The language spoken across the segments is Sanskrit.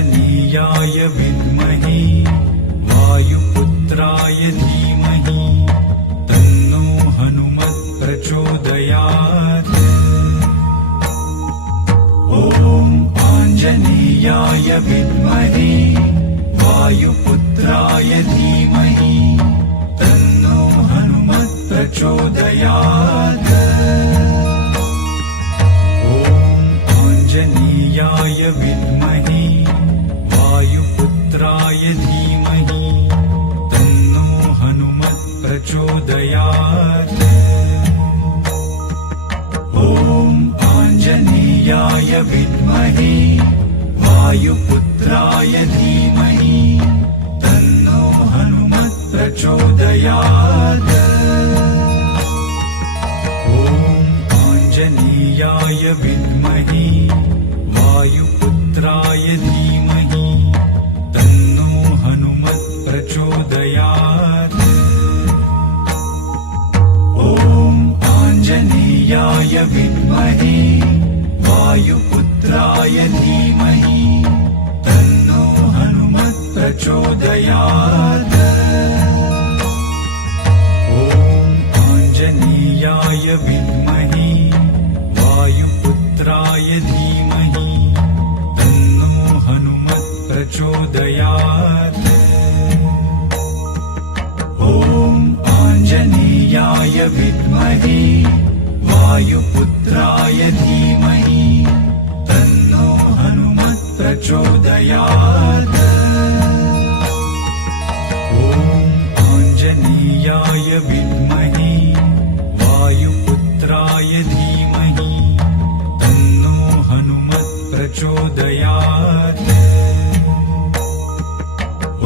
आञ्जनेयाय विद्महे वायुपुत्राय धीमहि तन्नो हनुमत् प्रचोदयात्। ॐ आञ्जनेयाय विद्महे वायुपुत्राय धीमहि तन्नो हनुमत् प्रचोदयात्। ॐ आञ्जनेयाय विद्महे वायुपुत्राय धीमहि तन्नो हनुमत् प्रचोदयात्। ॐ आञ्जनेयाय विद्महे वायुपुत्राय धीमहि तन्नो हनुमत् प्रचोदयात्। ॐ आञ्जनेयाय विद्महे वायुपुत्राय धीमहि तन्नो हनुमत् प्रचोदयात्। ॐ आञ्जनेयाय विद्महे वायुपुत्राय धीमहि तन्नो हनुमत् प्रचोदयात्। ॐ आञ्जनेयाय विद्महे वायुपुत्राय धीमहि तन्नो हनुमत् प्रचोदयात्। ॐ आञ्जनेयाय विद्महे वायुपुत्राय धीमहि तन्नो हनुमत् प्रचोदयात्। ॐ आञ्जनेयाय विद्महे वायुपुत्राय धीमहि तन्नो हनुमत् प्रचोदयात्।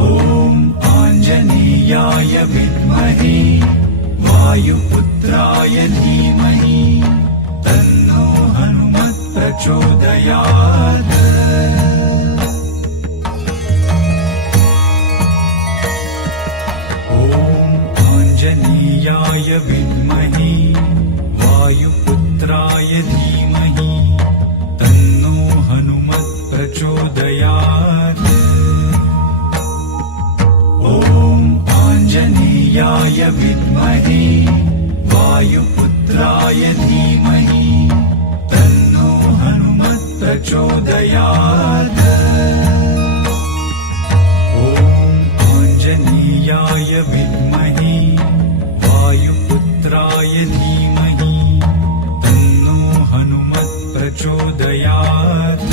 ॐ आञ्जनेयाय विद्महे वायुपुत्राय धीमहि तन्नो हनुमत् प्रचोदयात्। ॐ आञ्जनेयाय विद्महे वायुपुत्राय धीमहि तन्नो हनुमत् प्रचोदयात्। ॐ आञ्जनेयाय विद्महे वायुपुत्राय धीमहि तन्नो हनुमत् प्रचोदयात्। ॐ आञ्जनेयाय विद्महे वायुपुत्राय धीमहि तन्नो हनुमत् प्रचोदयात्।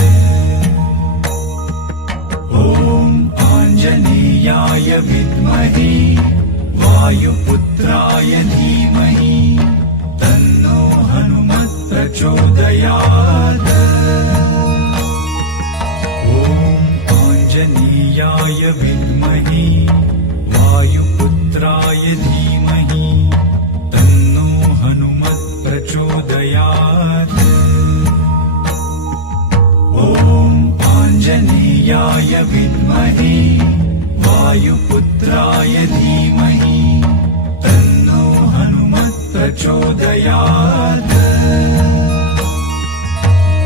ॐ आञ्जनेयाय विद्महे वायुपुत्राय धीमहि तन्नो हनुमत् प्रचोदयात्। ॐ आञ्जनेयाय विद्महे वायुपुत्राय धीमहि तन्नो हनुमत् प्रचोदयात्। ॐ आञ्जनेयाय विद्महे वायुपुत्राय धीमहि तन्नो हनुमत् प्रचोदयात्।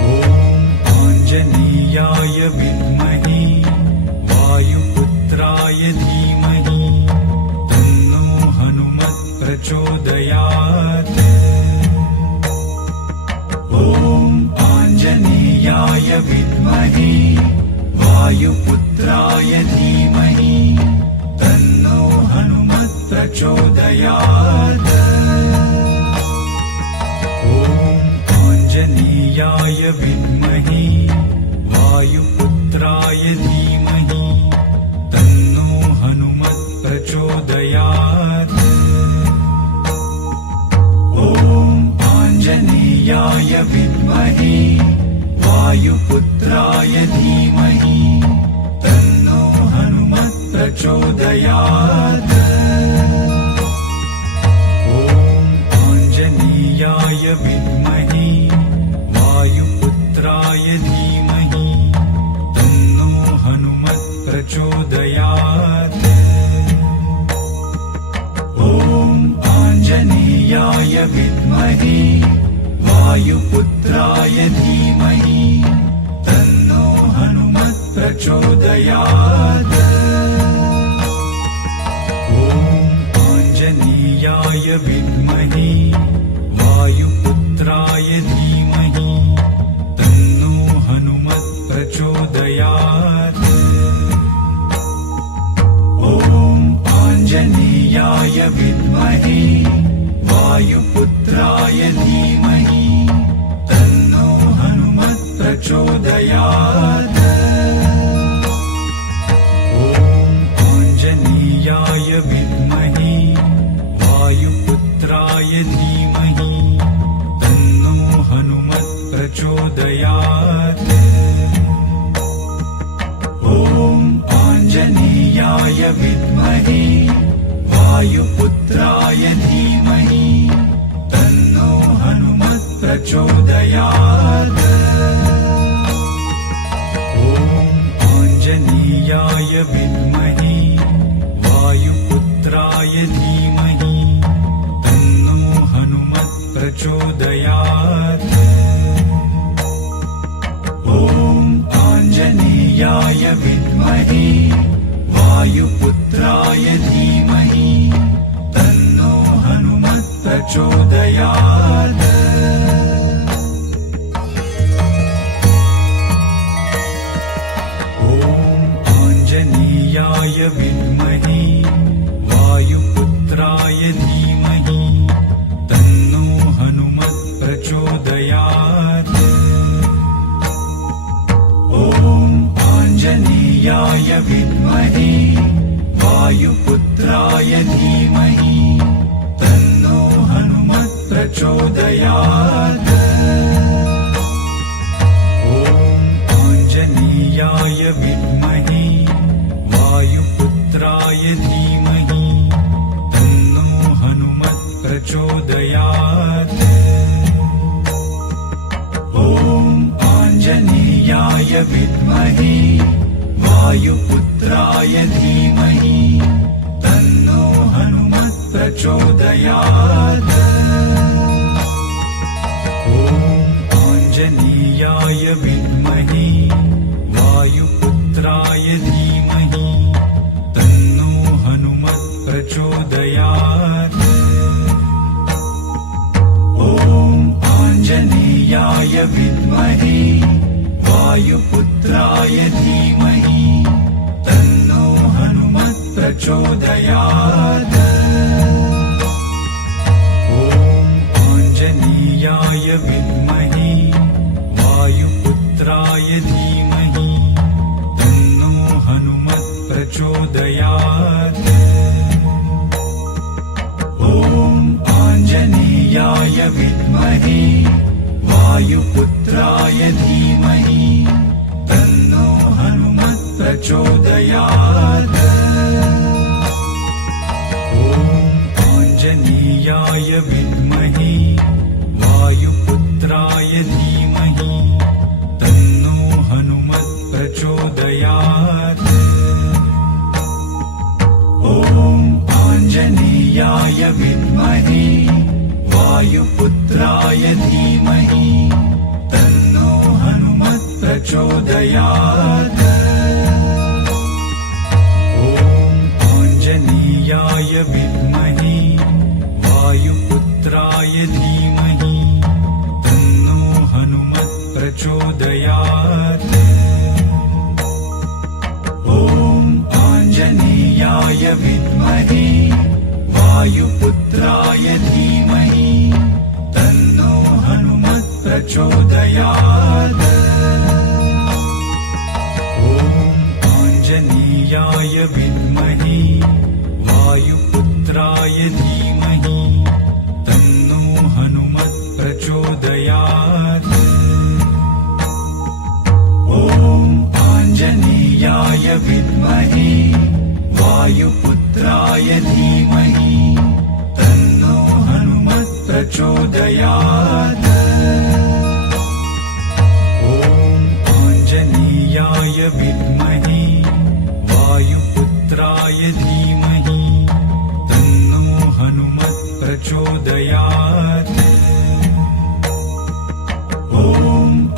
ॐ आञ्जनेयाय विद्महे वायुपुत्राय धीमहि तन्नो हनुमत् प्रचोदयात्। ॐ आञ्जनेयाय विद्महे वायुपुत्राय धीमहि तन्नो हनुमत् प्रचोदयात्। ॐ आञ्जनेयाय विद्महे वायुपुत्राय धीमहि तन्नो हनुमत् प्रचोदयात्। ॐ आञ्जनेयाय विद्महे वायुपुत्राय धीमहि तन्नो हनुमत् प्रचोदयात्। ॐ आञ्जनेयाय विद्महे वायुपुत्राय धीमहि तन्नो हनुमत् प्रचोदयात्। ॐ आञ्जनेयाय विद्महे वायुपुत्राय धीमहि तन्नो हनुमत् प्रचोदयात् आञ्जनेयाय विद्महे वायुपुत्राय धीमहि तन्नो हनुमत् प्रचोदयात् आञ्जनेयाय विद्महे वायुपुत्राय धीमहि तन्नो हनुमत् प्रचोदयात् आञ्जनेयाय विद्महे वायुपुत्राय धीमहि तन्नो हनुमत् प्रचोदयात् आञ्जनेयाय विद्महे वायुपुत्राय धीमहि तन्नो हनुमत् प्रचोदयात् आञ्जनेयाय विद्महे वायुपुत्राय धीमहि तन्नो हनुमत् प्रचोदयात् आञ्जनेयाय विद्महे वायुपुत्राय धीमहि तन्नो हनुमत् प्रचोदयात् आञ्जनेयाय विद्महे वायुपुत्राय धीमहि तन्नो हनुमत् प्रचोदयात् आञ्जनेयाय विद्महे वायुपुत्राय धीमहि तन्नो हनुमत् प्रचोदयात् आञ्जनेयाय विद्महे वायुपुत्राय धीमहि तन्नो हनुमत् प्रचोदयात् आञ्जनेयाय विद्महे वायुपुत्राय धीमहि तन्नो हनुमत् प्रचोदयात् आञ्जनेयाय विद्महे वायुपुत्राय धीमहि तन्नो हनुमत् प्रचोदयात् आञ्जनेयाय विद्महे वायुपुत्राय धीमहि तन्नो हनुमत् प्रचोदयात् आञ्जनेयाय विद्महे वायुपुत्राय धीमहि तन्नो हनुमत् प्रचोदयात् आञ्जनेयाय विद्महे वायुपुत्राय धीमहि तन्नो हनुमत् प्रचोदयात् आञ्जनेयाय विद्महे वायुपुत्राय धीमहि तन्नो हनुमत् प्रचोदयात् आञ्जनेयाय विद्महे वायुपुत्राय धीमहि तन्नो हनुमत् प्रचोदयात् आञ्जनेयाय विद्महे वायुपुत्राय धीमहि तन्नो हनुमत् प्रचोदयात् आञ्जनेयाय विद्महे वायुपुत्राय धीमहि तन्नो हनुमत् प्रचोदयात् आञ्जनेयाय विद्महे वायुपुत्राय धीमहि तन्नो हनुमत् प्रचोदयात् आञ्जनेयाय विद्महे वायुपुत्राय धीमहि तन्नो हनुमत् प्रचोदयात् आञ्जनेयाय विद्महे वायुपुत्राय धीमहि तन्नो हनुमत् प्रचोदयात्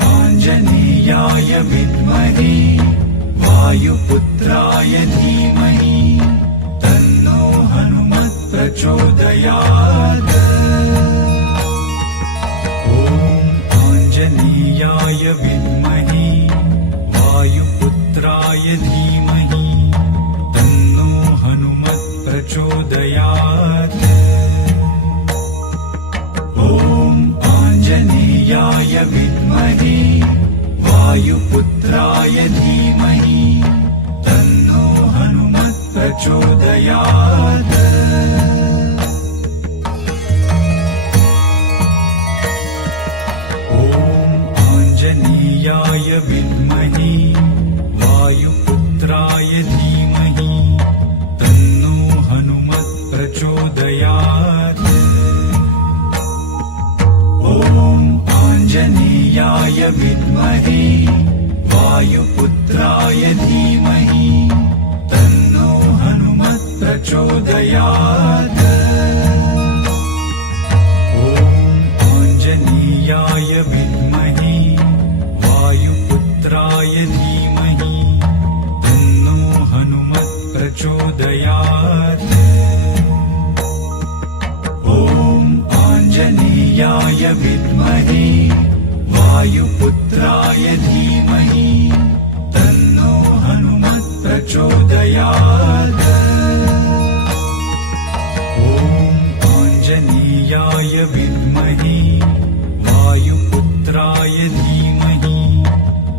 आञ्जनेयाय विद्महे वायुपुत्राय धीमहि तन्नो हनुमत् प्रचोदयात्। ॐ आञ्जनेयाय विद्महे वायुपुत्राय धीमहि तन्नो हनुमत् प्रचोदयात्। ॐ आञ्जनेयाय विद्महे वायुपुत्राय धीमहि तन्नो हनुमत् प्रचोदयात्। ॐ आञ्जनेयाय विद्महे वायुपुत्राय धीमहि तन्नो हनुमत् प्रचोदयात्। ॐ आञ्जनेयाय विद्महे वायुपुत्राय धीमहि तन्नो हनुमत् प्रचोदयात्। ॐ आञ्जनेयाय विद्महे वायुपुत्राय धीमहि तन्नो हनुमत् प्रचोदयात्। ॐ आञ्जनेयाय विद्महे वायुपुत्राय धीमहि तन्नो हनुमत् प्रचोदयात्। ॐ आञ्जनेयाय विद्महे वायुपुत्राय धीमहि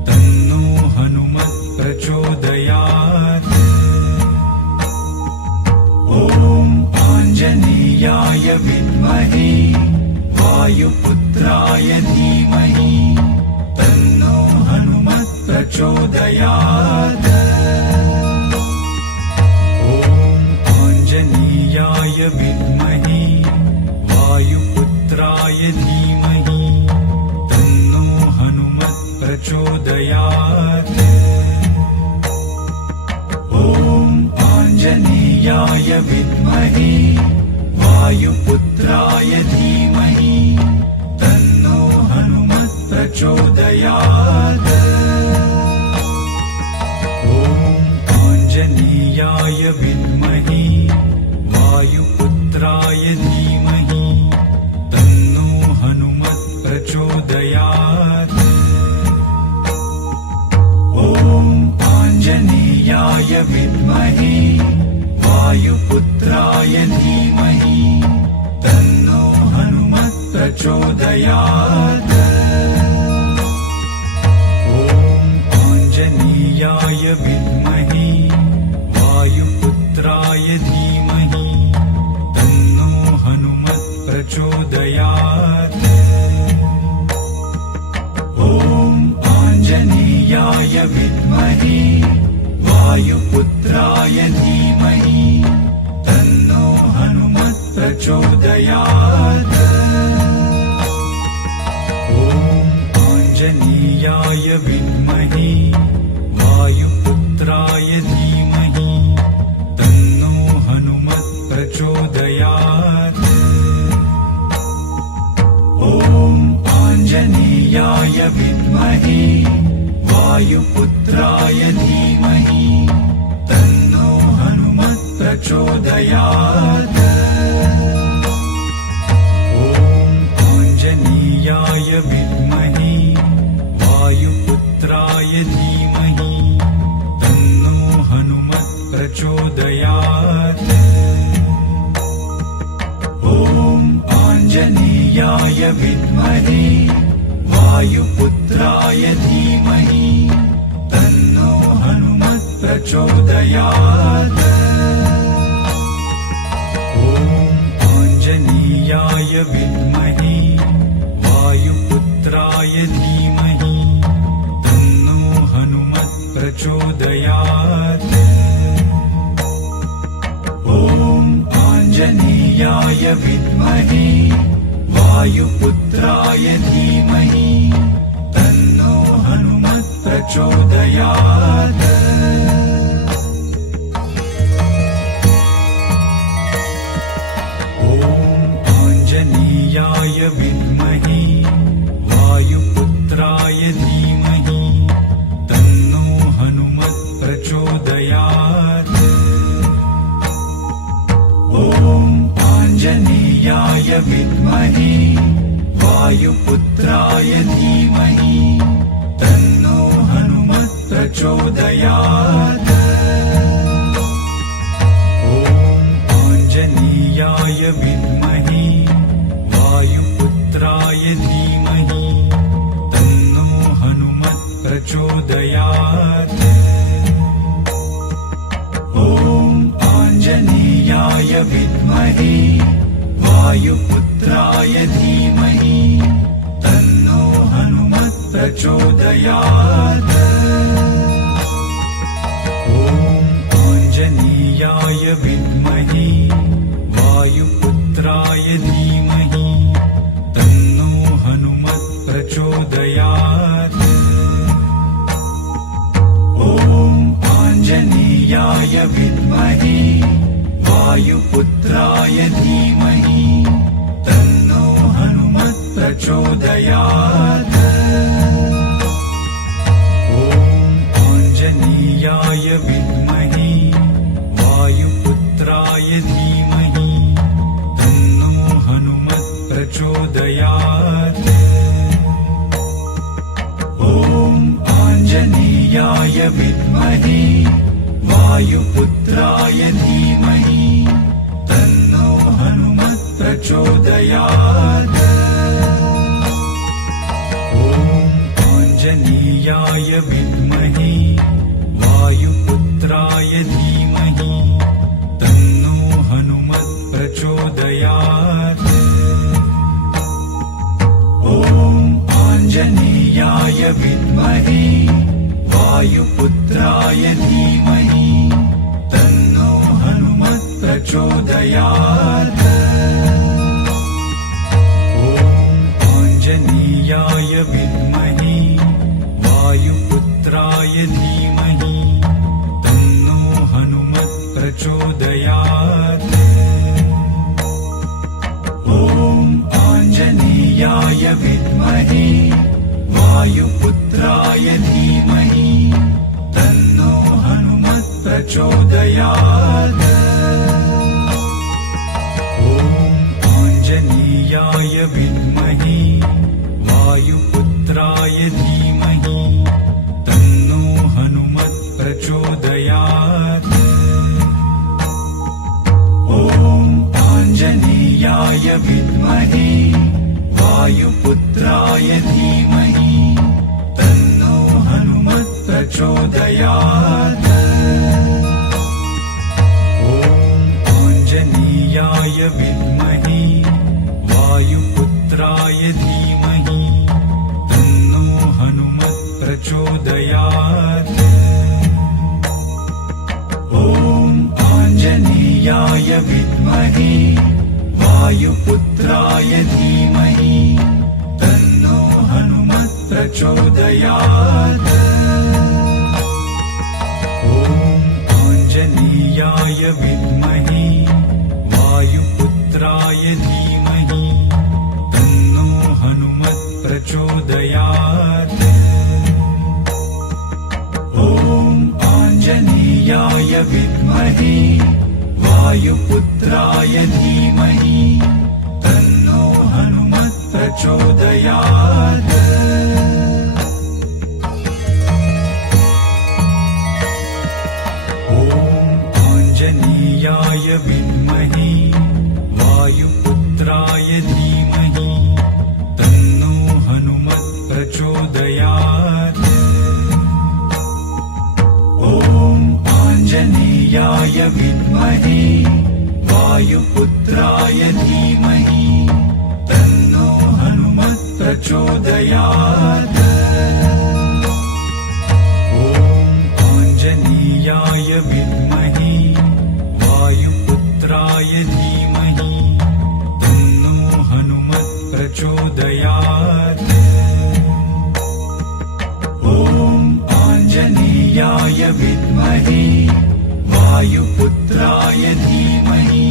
तन्नो हनुमत् प्रचोदयात्। ॐ आञ्जनेयाय विद्महे वायुपुत्राय धीमहि तन्नो हनुमत् प्रचोदयात्। ॐ आञ्जनेयाय विद्महे वायुपुत्राय धीमहि तन्नो हनुमत् प्रचोदयात्। ॐ आञ्जनेयाय विद्महे वायुपुत्राय धीमहि तन्नो हनुमत् प्रचोदयात्। ॐ आञ्जनेयाय विद्महे वायुपुत्राय धीमहि तन्नो हनुमत् प्रचोदयात्। ॐ आञ्जनेयाय विद्महे वायुपुत्राय धीमहि तन्नो हनुमत् प्रचोदयात्। ॐ आञ्जनेयाय विद्महे वायुपुत्राय धीमहि तन्नो हनुमत् प्रचोदयात्। ॐ आञ्जनेयाय विद्महे वायुपुत्राय धीमहि तन्नो हनुमत् प्रचोदयात्। ॐ आञ्जनेयाय विद्महे वायुपुत्राय धीमहि तन्नो हनुमत् प्रचोदयात्। ॐ आञ्जनेयाय विद्महे वायुपुत्राय धीमहि तन्नो हनुमत् प्रचोदयात्। ॐ आञ्जनेयाय विद्महे वायुपुत्राय धीमहि तन्नो हनुमत् प्रचोदयात्। ॐ आञ्जनेयाय विद्महे वायुपुत्राय धीमहि तन्नो हनुमत् प्रचोदयात्। ॐ आञ्जनेयाय विद्महे वायुपुत्राय धीमहि तन्नो हनुमत् प्रचोदयात्। ॐ आञ्जनेयाय विद्महे वायुपुत्राय धीमहि तन्नो हनुमत् प्रचोदयात्। ॐ आञ्जनेयाय विद्महे वायुपुत्राय धीमहि तन्नो हनुमत् वायुपुत्राय धीमहि तन्नो हनुमत् प्रचोदयात्। ॐ आञ्जनेयाय विद्महे वायुपुत्राय धीमहि तन्नो हनुमत् प्रचोदयात्। ॐ आञ्जनेयाय विद्महे वायुपुत्राय धीमहि तन्नो हनुमत् प्रचोदयात्। ॐ आञ्जनेयाय विद्महे वायुपुत्राय धीमहि तन्नो हनुमत् प्रचोदयात्। ॐ आञ्जनेयाय विद्महे वायुपुत्राय धीमहि तन्नो हनुमत् प्रचोदयात्। ॐ आञ्जनेयाय विद्महे वायुपुत्राय धीमहि तन्नो हनुमत् प्रचोदयात्। ॐ आञ्जनेयाय विद्महे वायुपुत्राय धीमहि तन्नो हनुमत् प्रचोदयात्। ॐ आञ्जनेयाय विद्महे वायुपुत्राय धीमहि तन्नो हनुमत् प्रचोदयात्। ॐ आञ्जनेयाय विद्महे वायुपुत्राय धीमहि तन्नो हनुमत् प्रचोदयात्। ॐ आञ्जनेयाय विद्महे वायुपुत्राय धीमहि तन्नो हनुमत् प्रचोदयात्। ॐ आञ्जनेयाय विद्महे वायुपुत्राय धीमहि तन्नो हनुमत् प्रचोदयात्। ॐ आञ्जनेयाय विद्महे वायुपुत्राय धीमहि तन्नो हनुमत् प्रचोदयात्। ॐ आञ्जनेयाय विद्महे वायुपुत्राय धीमहि तन्नो हनुमत् प्रचोदयात्। ॐ आञ्जनेयाय विद्महे वायुपुत्राय धीमहि तन्नो हनुमत् प्रचोदयात्। ॐ आञ्जनेयाय विद्महे वायुपुत्राय धीमहि तन्नो हनुमत् प्रचोदयात्। ॐ आञ्जनेयाय विद्महे वायुपुत्राय धीमहि तन्नो हनुमत् प्रचोदयात्। ॐ आञ्जनेयाय विद्महे वायुपुत्राय धीमहि तन्नो हनुमत् प्रचोदयात्। ॐ आञ्जनेयाय विद्महे वायुपुत्राय धीमहि तन्नो हनुमत् प्रचोदयात्। ॐ आञ्जनेयाय विद्महे वायुपुत्राय धीमहि तन्नो हनुमत् प्रचोदयात्। ॐ आञ्जनेयाय विद्महे वायुपुत्राय धीमहि तन्नो हनुमत् प्रचोदयात्। ॐ आञ्जनेयाय विद्महे वायुपुत्राय धीमहि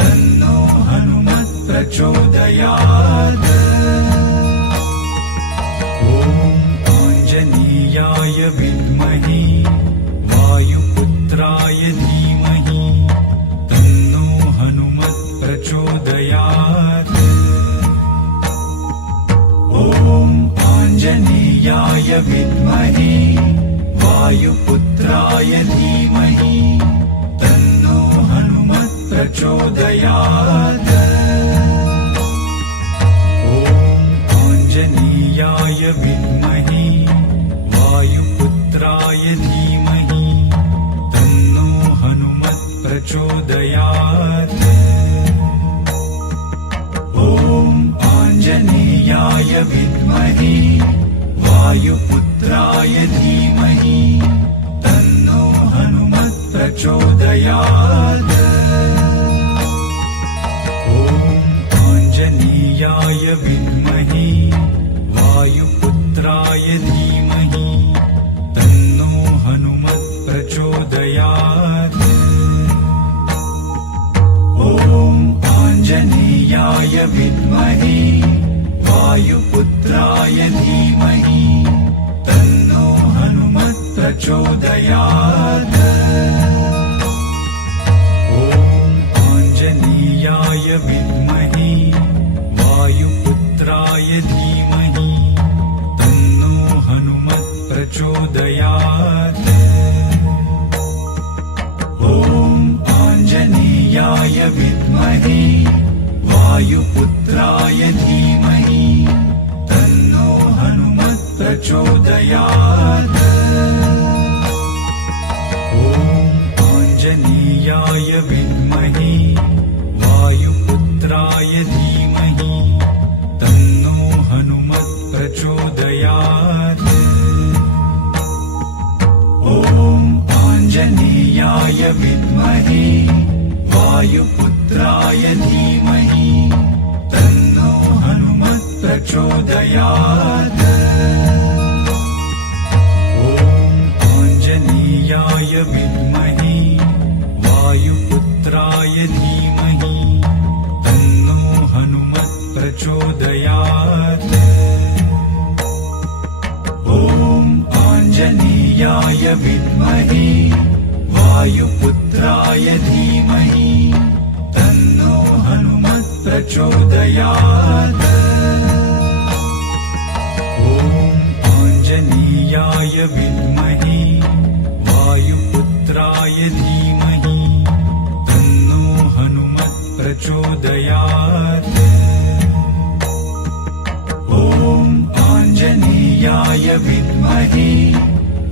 तन्नो हनुमत् प्रचोदयात्। ॐ आञ्जनेयाय विद्महे वायुपुत्राय धीमहि तन्नो हनुमत् प्रचोदयात्। ॐ आञ्जनेयाय विद्महे वायुपुत्राय धीमहि तन्नो हनुमत् प्रचोदयात्। ॐ आञ्जनेयाय विद्महे वायुपुत्राय धीमहि तन्नो हनुमत् प्रचोदयात्। ॐ आञ्जनेयाय विद्महे वायुपुत्राय धीमहि तन्नो हनुमत् प्रचोदयात्। ॐ आञ्जनेयाय विद्महे वायुपुत्राय धीमहि तन्नो हनुमत् प्रचोदयात्। ॐ आञ्जनेयाय विद्महे वायुपुत्राय धीमहि तन्नो हनुमत् प्रचोदयात्। ॐ आञ्जनेयाय विद्महे वायुपुत्राय धीमहि तन्नो हनुमत् प्रचोदयात्। ॐ आञ्जनेयाय विद्महे वायुपुत्राय धीमहि तन्नो हनुमत् प्रचोदयात्। ॐ आञ्जनेयाय विद्महे वायुपुत्राय धीमहि तन्नो हनुमत् प्रचोदयात्। ॐ आञ्जनेयाय विद्महे वायुपुत्राय धीमहि तन्नो हनुमत् प्रचोदयात्। ॐ आञ्जनेयाय विद्महे वायुपुत्राय धीमहि तन्नो हनुमत् प्रचोदयात्। ॐ आञ्जनेयाय विद्महे वायुपुत्राय धीमहि तन्नो हनुमत् प्रचोदयात्। ॐ आञ्जनेयाय विद्महे वायुपुत्राय धीमहि तन्नो हनुमत् प्रचोदयात्। ॐ आञ्जनेयाय विद्महे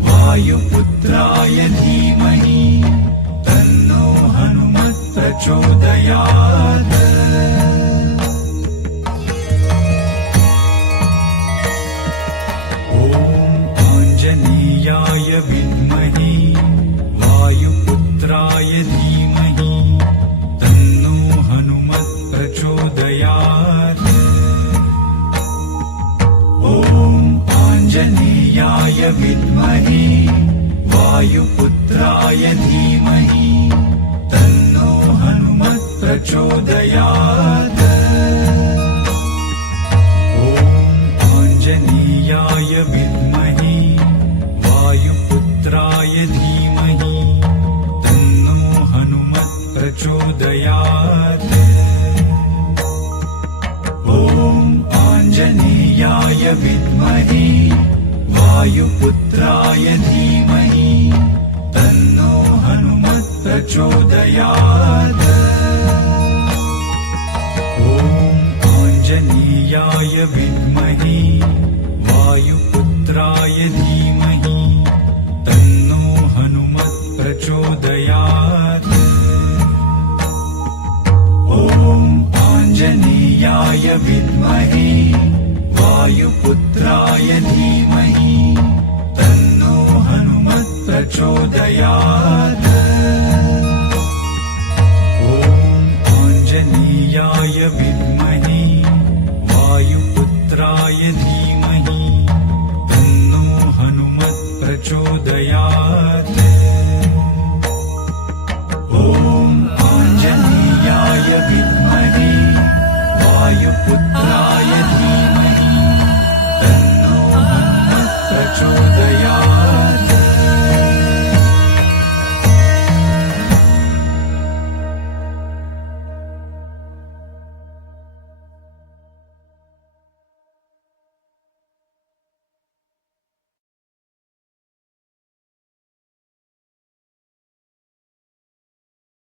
वायुपुत्राय धीमहि तन्नो हनुमत् प्रचोदयात्। ॐ आञ्जनेयाय विद्महे वायुपुत्राय धीमहि तन्नो हनुमत् प्रचोदयात्। ॐ आञ्जनेयाय विद्महे वायुपुत्राय धीमहि तन्नो हनुमत् प्रचोदयात्। ॐ आञ्जनेयाय विद्महे वायुपुत्राय धीमहि तन्नो हनुमत् प्रचोदयात्। ॐ आञ्जनेयाय विद्महे वायुपुत्राय धीमहि तन्नो हनुमत् प्रचोदयात्। ॐ आञ्जनेयाय विद्महे वायुपुत्राय धीमहि तन्नो हनुमत् प्रचोदयात्। ॐ आञ्जनेयाय विद्महे वायुपुत्राय धीमहि